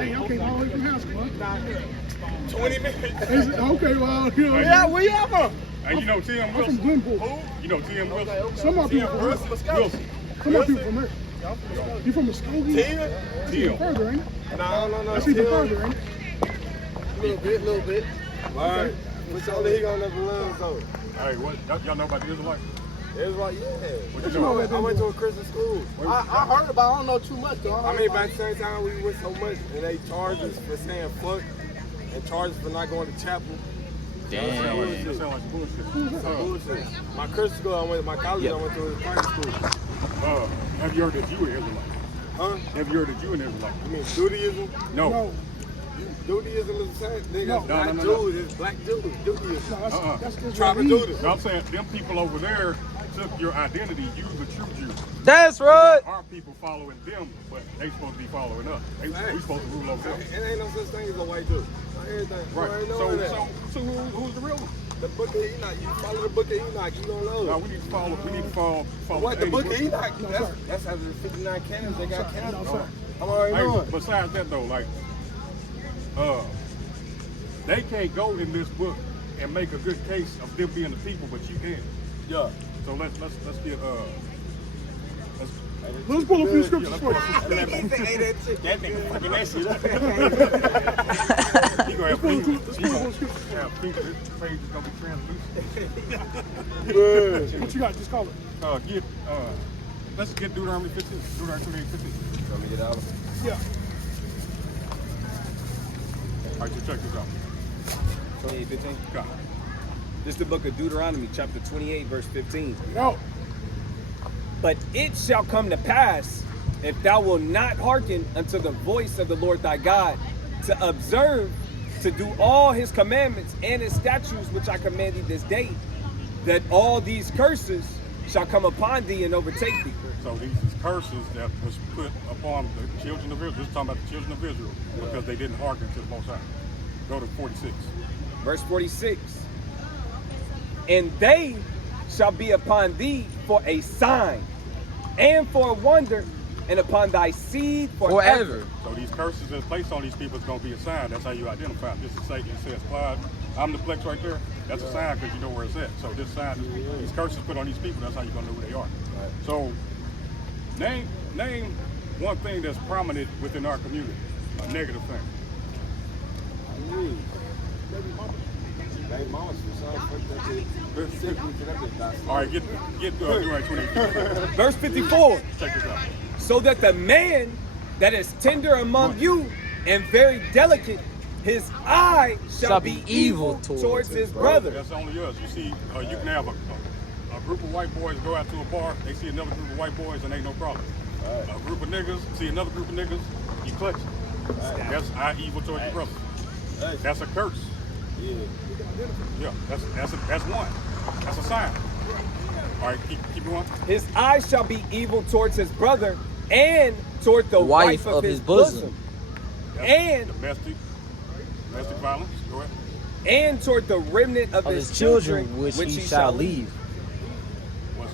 Hey, okay, how long you from high school, huh? 20 minutes. Okay, well, you know. Yeah, where you from? Hey, you know Tim I'm Wilson? from Glenpool. You know Tim Wilson? Some of people from here. Wilson. Some of people from here. You from Muskogee? That's even further, ain't it? No. That's even further, ain't it? Little bit. Okay. Which only he gonna never learn, so. Hey, what? Y'all know about the Israelites? It's like, yeah. What you know? I went to a Christian school. I heard about it. I don't know too much, though. I mean, by the same time, we went so much, and they charged us for saying fuck, and charged us for not going to chapel. That sound like bullshit. Bullshit. My Christian school, my college, I went to a private school. Have you heard that you were Israelite? Huh? Have you heard that you an Israelite? You mean Judaism? No. Judaism is the same. Nigga, No. black Jews, it's black Jews. Judaism. No, that's Tribe of Israel. Judah. No, I'm saying them people over there took your identity, you the true Jew. That's right. Our people following them, but they supposed to be following us. We supposed to rule over them. It ain't no such thing as a white Jew. Everything. Right. So who's the real one? The book of Enoch. You follow the book of Enoch, you gonna know. No, we need to follow. What, the book of Enoch? sir. That's how the 59 cannons they got No, cannons sir. on. I'm already knowing. Besides that though, like, they can't go in this book and make a good case of them being the people, but you can. Yeah. So let's get Let's pull a few scriptures for you. That nigga fucking that shit up. You gonna have Let's people. pull a scripture. Yeah, people. This page is gonna be translucent. What you got? Just call it. Let's get Deuteronomy 15. Deuteronomy 15. Let me get out of Yeah. All right, so check this out. 28:15. God. This is the book of Deuteronomy, chapter 28, verse 15. No. But it shall come to pass, if thou wilt not hearken unto the voice of the Lord thy God, to observe, to do all his commandments and his statutes which I command thee this day, that all these curses shall come upon thee and overtake thee. So these is curses that was put upon the children of Israel. This is talking about the children of Israel because they didn't hearken to the Most High. Go to 46. Verse 46. And they shall be upon thee for a sign and for a wonder, and upon thy seed forever. So these curses that's placed on these people is going to be a sign. That's how you identify them. Just to say, it says, Clyde, I'm the flex right there. That's a sign because you know where it's at. So this sign, these curses put on these people, that's how you're going to know who they are. So name one thing that's prominent within our community, a negative thing. All right, get right 20. Verse 54. Check this out. So that the man that is tender among you and very delicate, his eye shall be evil towards his brother. That's only us. You see, you can have a group of white boys go out to a bar, they see another group of white boys and ain't no problem. A group of niggas see another group of niggas, you clutch it. That's eye evil towards your brother. That's a curse. Yeah, that's one. That's a sign. All right, keep going. His eye shall be evil towards his brother and toward the wife of his bosom. And domestic violence. Go ahead. And toward the remnant of his children which he shall leave.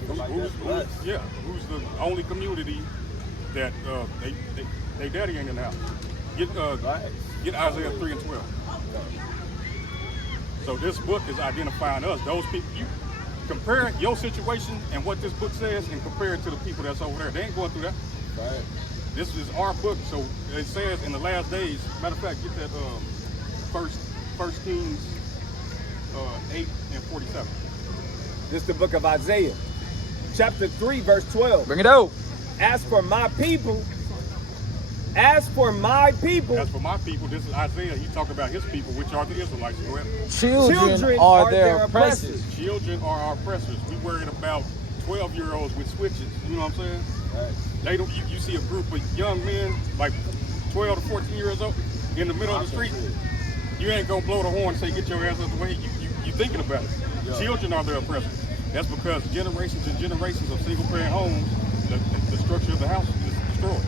Who's the only community that they daddy ain't in the house? Get Isaiah 3 and 12. So this book is identifying us. Those people, you compare your situation and what this book says and compare it to the people that's over there. They ain't going through that. Right. This is our book. So it says in the last days, matter of fact, get that First Kings 8 and 47. This is the book of Isaiah, chapter 3, verse 12. Bring it out. As for my people, this is Isaiah. He's talking about his people, which are the Israelites. Go ahead. Children are their oppressors. Children are our oppressors. We worried about 12-year-olds with switches. You know what I'm saying? Right. They don't. You see a group of young men, like 12 to 14 years old, in the middle of the street. You ain't gonna blow the horn and say, "Get your ass out the way." You thinking about it. Yeah. Children are their oppressors. That's because generations and generations of single-parent homes, the structure of the house is destroyed.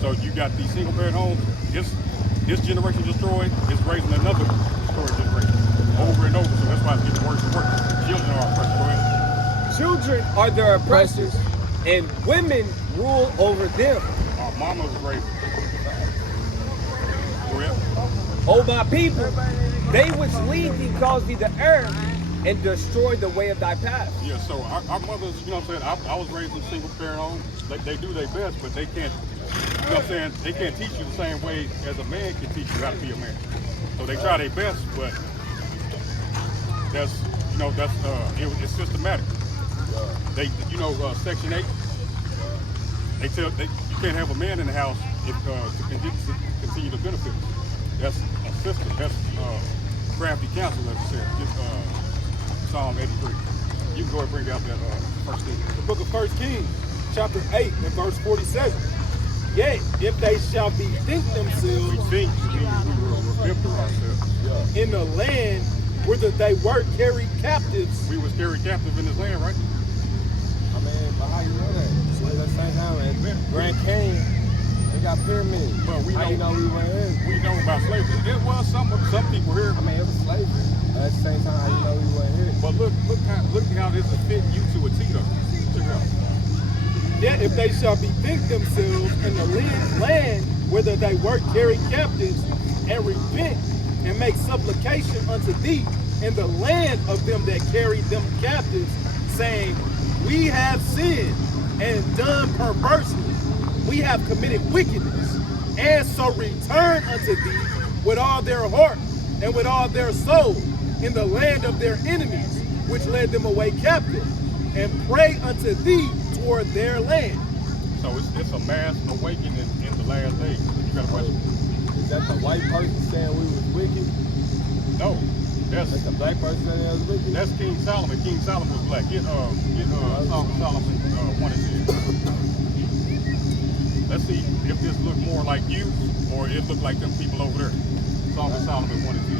So you got these single-parent homes. This generation destroyed is raising another destroyed generation over and over. So that's why it's getting worse and worse. Children are oppressors. Go ahead. Children are their oppressors, and women rule over them. Our mamas raising. O my people, they which lead thee cause thee to err and destroy the way of thy path. Yeah, so our mothers, you know what I'm saying, I was raised in single parent home. They do their best, but they can't, you know what I'm saying, they can't teach you the same way as a man can teach you how to be a man. So they try their best, but that's, you know, it's systematic. They, you know, Section 8, they tell you can't have a man in the house if to continue to benefit. That's a system. That's crafty counsel, as I said. Just Psalm 83. You can go and bring out that first thing. The book of 1 Kings, chapter 8, and verse 47. Yet, if they shall bethink themselves We think we will remember ourselves. in the land whither they were carried captives. We was carried captive in this land, right? I mean, but how you know that? At the same time, at Grand Canyon, they got pyramids. But we How know, you know we went here? we know about slavery. There was some people here. I mean, it was slavery. At the same time, how you know we went here? But look how this is fitting you to a T though. Check it out. Yet if they shall bethink themselves in the land whither they were carried captives, and repent and make supplication unto thee in the land of them that carried them captives, saying, we have sinned and done perversely, we have committed wickedness, and so return unto thee with all their heart and with all their soul in the land of their enemies, which led them away captive, and pray unto thee toward their land. So it's a mass awakening in the last days. You got a question? Is that the white person saying we was wicked? No. That's the black person saying they was wicked? That's King Solomon. King Solomon was black. Get Song of Solomon 1 and 2. Let's see if this look more like you or it look like them people over there. Song of Solomon 1 and 2.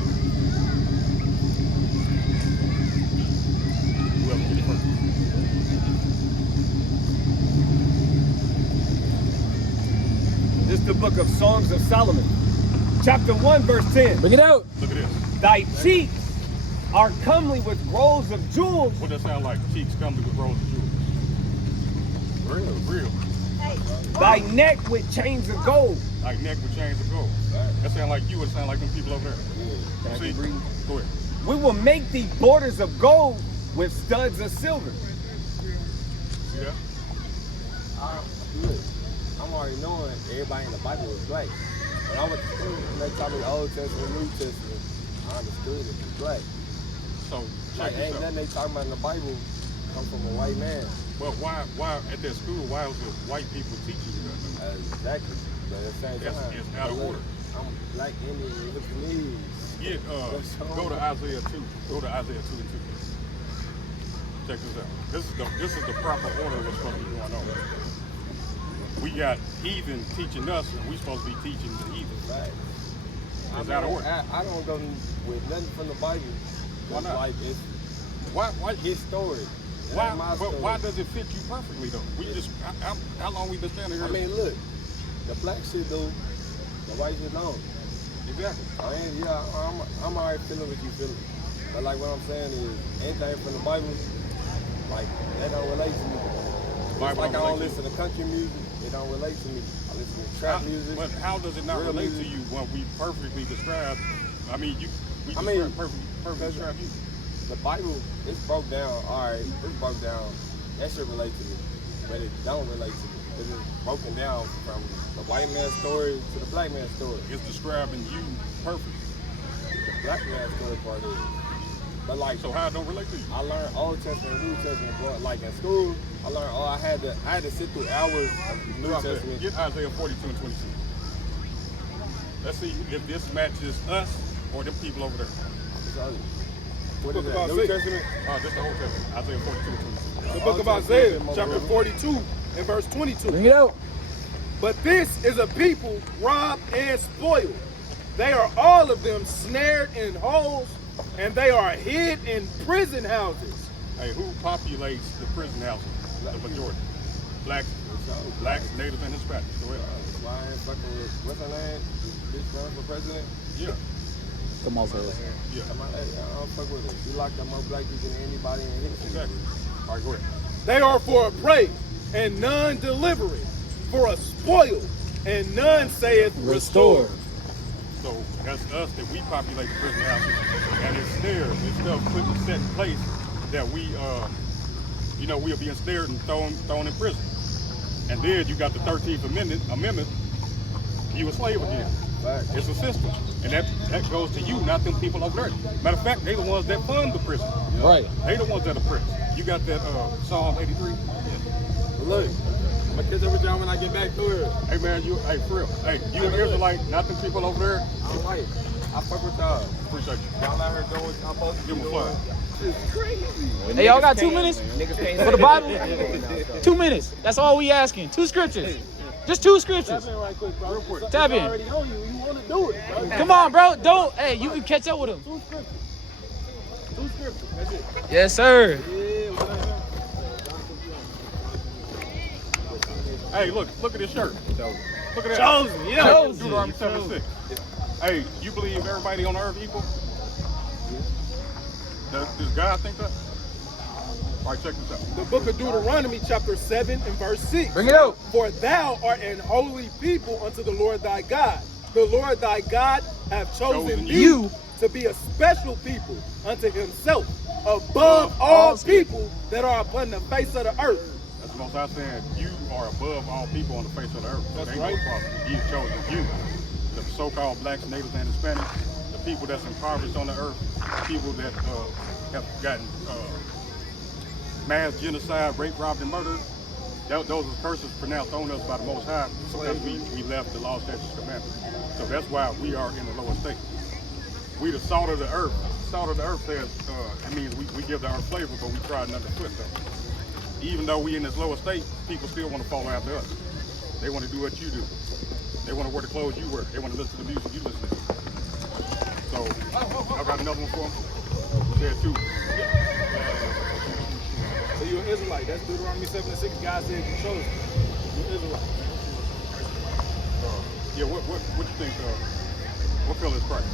Whoever get it first. This is the book of Songs of Solomon, chapter 1, verse 10. Bring it out. Look at this. Thy cheeks are comely with rows of jewels. What does that sound like? Cheeks comely with rolls of jewels. Real. Thy neck with chains of gold. Like neck with chains of gold. That sound like you. It sound like them people over there. Can I See? keep reading? Go ahead. We will make thee borders of gold with studs of silver. See that? Look, I'm already knowing everybody in the Bible was black. When I went to school, and they taught me the Old Testament, New Testament, I understood it was black. So Like, check ain't this out. nothing they talking about in the Bible come from a white man. Well, why at that school? Why was the white people teaching you that? Exactly. But at the same time, It's out of look, order. I'm black Indian, look at me. Yeah, go to Isaiah 2. Go to Isaiah 2 and 2. Check this out. This is the proper order of what's supposed to be going on. We got heathen teaching us, and we supposed to be teaching the heathen. Right. It's out of order. I don't go with nothing from the Bible. Why not? Like it's Why his story. Why? My But story. why does it fit you perfectly though? We just how long we been standing here? I mean, look, the black shit do, the white shit don't. exactly. I mean, yeah, I'm already feeling what you feeling. But like what I'm saying is, anything from the Bible, like that don't relate to me. It's Bible like I don't don't relate to listen to country music. It don't relate to me. I listen to trap music. But how does it not real relate music. to you when we perfectly describe? I mean, we perfectly describe you. The Bible, it's broke down. All right, it's broke down. That shit relate to me, but it don't relate to me. It's broken down from the white man's story to the black man's story. It's describing you perfectly. The black man's story part is. But like, So how it don't relate to you? I learned Old Testament, New Testament. But like in school, I learned. I had to sit through hours of the New Drop that. Testament. Get Isaiah 42 and 22. Let's see if this matches us or them people over there. What is Book that? of New Isaiah. Testament? Just the whole Testament. Isaiah 42 and 22. The book of Isaiah, chapter 42 and verse 22. Bring it out. But this is a people robbed and spoiled. They are all of them snared in holes, and they are hid in prison houses. Hey, who populates the prison houses? The majority. Blacks, Natives, and Hispanics. Go ahead. Why I ain't fucking with, what's her name? This bitch running for president? Yeah. Come on, sir. Yeah. Come on, hey, I don't fuck with her. She locked up more black people than anybody in history. Exactly. All right, go ahead. They are for a prey, and none delivereth, for a spoil, and none saith restore. So That's us that we populate the prison houses, and it's snared. It's stuff put in set in place that we, we'll be ensnared and thrown in prison. And then you got the 13th Amendment. You a slave again. It's a system, and that goes to you, not them people over there. Matter of fact, they the ones that fund the prison. Right. They the ones that oppress. You got that Psalm 83. Look, I'm gonna catch up with y'all when I get back to it. Hey man, for real. Hey, you an Israelite, not them people over there. I'm right. I fuck with y'all. Appreciate you. Y'all out here doing what y'all supposed to Give be them a doing. flag. It's crazy. Hey, y'all got 2 minutes for the Bible? 2 minutes. That's all we asking. 2 scriptures. Just 2 scriptures. Tap in right quick, bro. Real quick. Tap in. It's already on you. You want to do it, bro. Come on, bro. Don't. Hey, you can catch up with him. 2 scriptures. 2 scriptures. That's it. Yes, sir. Yeah, what I know. Hey, look at this shirt. Look at that. Chosen, yeah. Chosen. Deuteronomy 7:6. Hey, you believe everybody on earth equal? Does God think that? All right, check this out. The book of Deuteronomy, chapter 7 and verse 6. Bring it out. For thou art an holy people unto the Lord thy God. The Lord thy God hath chosen you to be a special people unto himself, above all people that are upon the face of the earth. That's the most I said. You are above all people on the face of the earth. That's Ain't right. No problem. He's chosen you, the so-called blacks, natives, and Hispanics, the people that's impoverished on the earth, people that have gotten mass genocide, rape, robbed, and murdered. Those are curses pronounced on us by the Most High because we left the law, statutes, commandments. So that's why we are in the lower state. We the salt of the earth. Salt of the earth says it means we give the earth flavor, but we try not to put them. Even though we in this lower state, people still want to follow after us. They want to do what you do. They want to wear the clothes you wear. They want to listen to the music you listen to. So, I got another one for them. There too. So you're an Israelite. That's Deuteronomy 7 and 6. God said you chosen. You're an Israelite. Yeah, what you think? What color is Christ?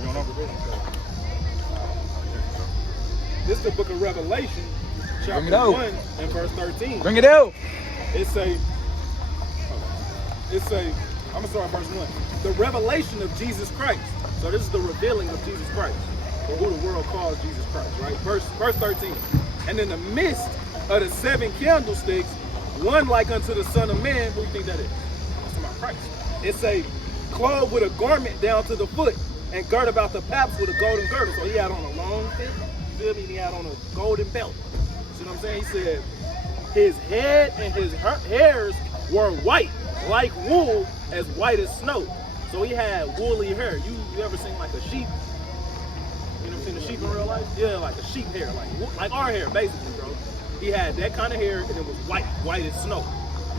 You don't know? This is the book of Revelation, Bring it chapter out. 1 and verse 13. Bring it out. I'm gonna start at verse 1. The revelation of Jesus Christ. So this is the revealing of Jesus Christ, or who the world calls Jesus Christ, right? Verse 13. And in the midst of the 7 candlesticks, one like unto the Son of Man. Who do you think that is? That's about Christ. It's a clothed with a garment down to the foot, and girt about the paps with a golden girdle. So he had on a long fit. You feel me? He had on a golden belt. See what I'm saying? He said his head and his hairs were white, like wool, as white as snow. So he had woolly hair. You ever seen like a sheep? You never seen a sheep in real life? Yeah, like a sheep hair, like our hair, basically, bro. He had that kind of hair, and it was white as snow,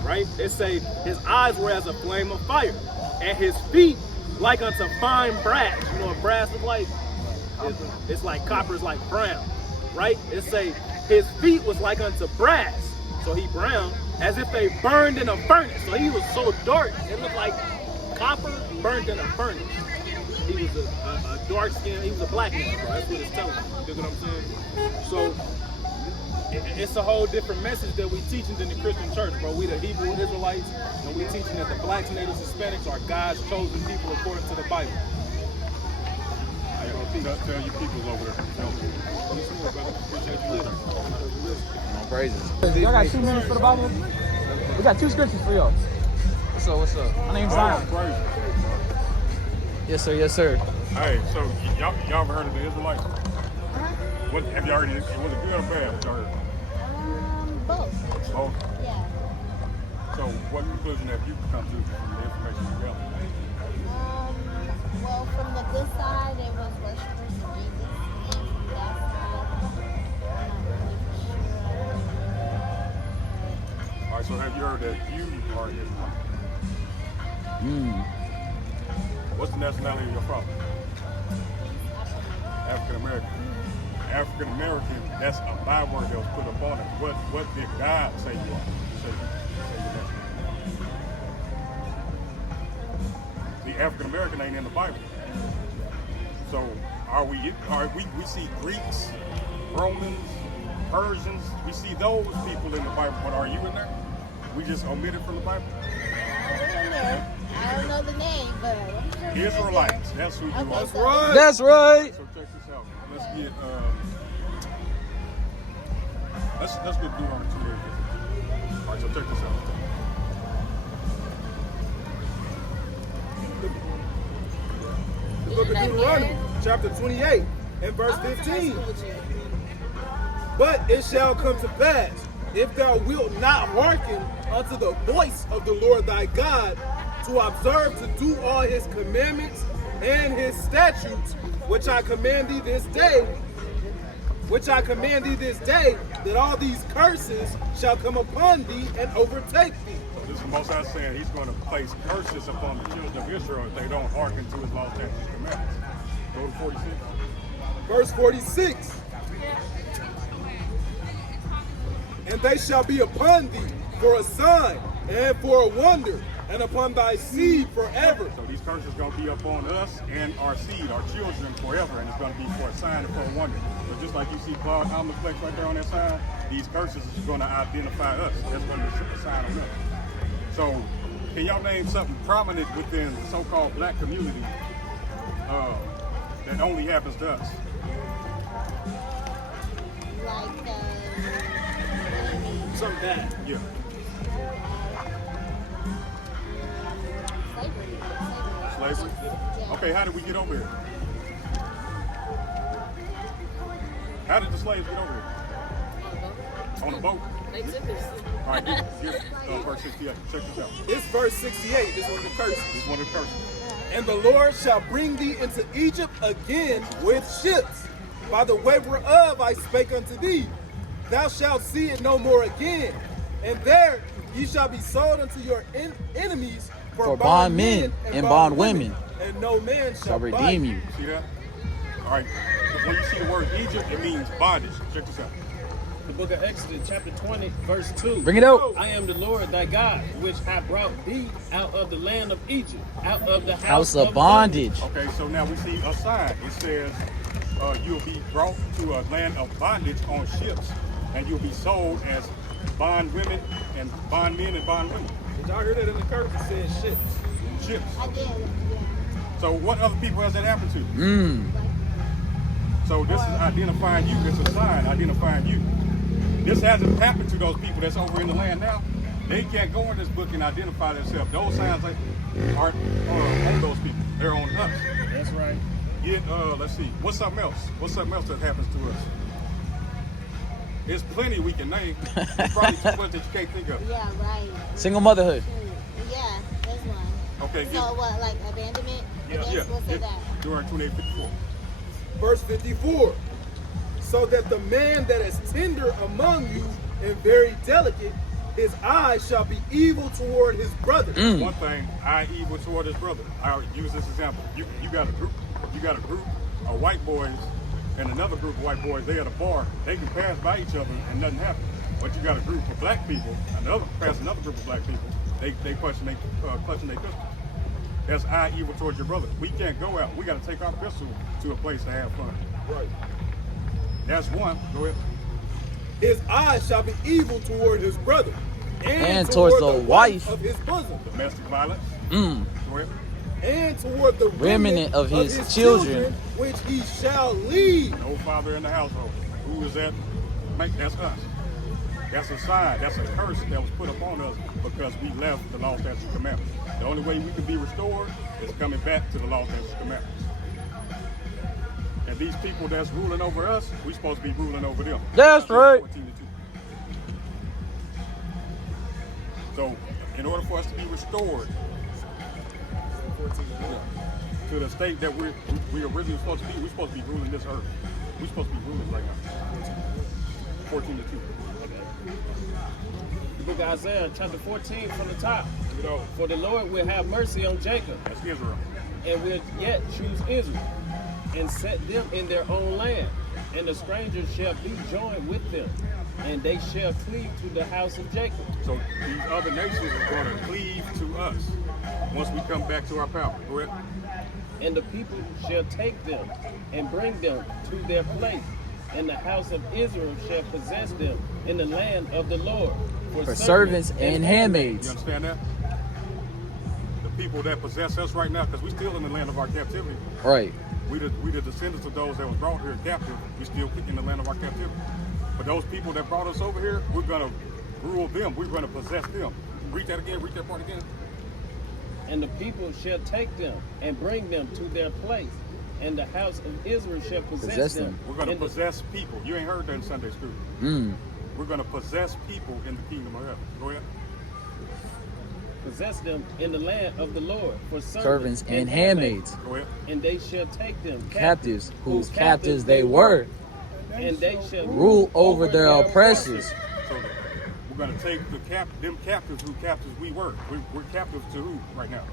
right? It say his eyes were as a flame of fire, and his feet like unto fine brass. You know what brass is like? It's like copper is like brown, right? It say his feet was like unto brass, so he brown, as if they burned in a furnace. So he was so dark, it looked like copper burned in a furnace. He was a dark skin, he was a black man, bro. That's what it's telling you. You know what I'm saying? So it's a whole different message that we teaching in the Christian church, bro. We the Hebrew Israelites, and we teaching that the blacks, natives, Hispanics are God's chosen people according to the Bible. Tell your peoples over there. Appreciate you later. No praises. Y'all got 2 minutes for the Bible? We got 2 scriptures for y'all. What's up? My name's Zion. Yes, sir. Yes, sir. Hey, so y'all ever heard of the Israelites? What have y'all heard? Was it good or bad? Y'all heard? Both. Both. Yeah. So, what conclusion have you come to from the information you got? Well, from the good side, it was worshipers of Jesus, and from that side, I'm not really sure. All right. So, have you heard that you are an Israelite? What's the nationality of your father? African American. African American, that's a byword that was put upon it. What did God say you are? Say your nationality. The African American ain't in the Bible. So we see Greeks, Romans, Persians, we see those people in the Bible, but are you in there? We just omitted from the Bible. I'm in there. I don't know the name, Israelites. That's who you are. That's right. That's right. So check this out. Let's get let's get Deuteronomy 28. All right, so check this out. The book of Deuteronomy, chapter 28, and verse 15. But it shall come to pass, if thou wilt not hearken unto the voice of the Lord thy God, to observe to do all his commandments and his statutes, which I command thee this day, that all these curses shall come upon thee and overtake thee. So this is Most High saying he's going to place curses upon the children of Israel if they don't hearken to his law, statutes, and commandments. Go to 46. Verse 46. And they shall be upon thee for a sign and for a wonder, and upon thy seed forever. So these curses are going to be upon us and our seed, our children forever, and it's going to be for a sign and for a wonder. So just like you see Claude Omniflex right there on that sign, these curses is going to identify us. That's going to be a sign on us. So can y'all name something prominent within the so-called black community that only happens to us? Like Something bad. Yeah. Slavery? Okay, how did we get over here? How did the slaves get over here? On a boat. They took us. All right, get verse 68. Check this out. It's verse 68. This one of the curses. This is one of the curses. And the Lord shall bring thee into Egypt again with ships, by the way whereof I spake unto thee. Thou shalt see it no more again. And there ye shall be sold unto your enemies for bondmen and bondwomen. And no man Shall shall redeem you. See that? All right. When you see the word Egypt, it means bondage. Check this out. The book of Exodus, chapter 20, verse 2. Bring it out. I am the Lord thy God, which hath brought thee out of the land of Egypt, out of the House of bondage. Okay, so now we see a sign. It says you'll be brought to a land of bondage on ships, and you'll be sold as bondwomen and bondmen and bondwomen. Did y'all hear that in the curse? It said ships. Ships. I did. So what other people has that happened to? So this is identifying you. It's a sign identifying you. This hasn't happened to those people that's over in the land now. They can't go in this book and identify themselves. Those signs aren't on those people. They're on us. That's right. Let's see. What's something else? What's something else that happens to us? There's plenty we can name. Probably too much that you can't think of. Yeah, right. Single motherhood. Yeah, there's one. Okay. So what, like abandonment? Yeah. We'll say that. Deuteronomy 28:54. Verse 54. So that the man that is tender among you and very delicate, his eyes shall be evil toward his brother. One thing, eye evil toward his brother. I'll use this example. You got a group of white boys and another group of white boys. They at a bar. They can pass by each other and nothing happens. But you got a group of black people, another group of black people. They clutching their pistols. That's eye evil towards your brother. We can't go out. We got to take our pistol to a place to have fun. Right. That's one. Go ahead. His eyes shall be evil toward his brother, And towards the wife of his bosom, Domestic violence. Go ahead. and toward the remnant of his children, which he shall lead. No father in the household. Who is that? That's us. That's a sign. That's a curse that was put upon us because we left the law, statutes, and commandments. The only way we can be restored is coming back to the law, statutes, and commandments. And these people that's ruling over us, we're supposed to be ruling over them. That's right. 14:2. So, in order for us to be restored to the state that we originally supposed to be, we're supposed to be ruling this earth. We're supposed to be ruling right now. 14:2. The book of Isaiah, chapter 14, from the top. For the Lord will have mercy on Jacob, That's Israel. and will yet choose Israel, and set them in their own land. And the strangers shall be joined with them, and they shall cleave to the house of Jacob. So these other nations are going to cleave to us once we come back to our power. Go ahead. And the people shall take them and bring them to their place, and the house of Israel shall possess them in the land of the Lord for servants and You handmaids. understand that? The people that possess us right now, because we're still in the land of our captivity. Right. We the descendants of those that was brought here captive. We still in the land of our captivity. But those people that brought us over here, we're gonna rule them. We're gonna possess them. Read that again. Read that part again. And the people shall take them and bring them to their place, and the house of Israel shall possess them. We're gonna possess people. You ain't heard that in Sunday school. We're gonna possess people in the kingdom of heaven. Go ahead. Possess them in the land of the Lord for Servants and handmaids. Go ahead. And they shall take them Captives, whose captives they were, and they shall rule over their oppressors. So we're gonna take them captives who captives we were. We're captives to who right now?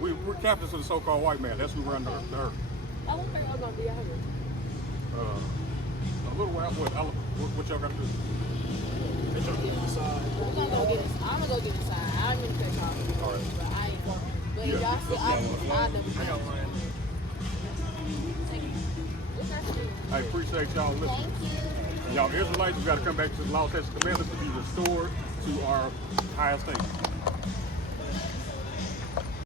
We're captives to the so-called white man. That's who we're under the earth. I don't think I'm gonna be out here. A little while. What y'all got to do? We're gonna go get inside. I'm gonna go get inside. I didn't catch y'all. All right. But I ain't going. But Yeah. y'all see, I never catch. I appreciate y'all listening. Y'all Israelites, we got to come back to the law, statutes, and commandments to be restored to our highest state.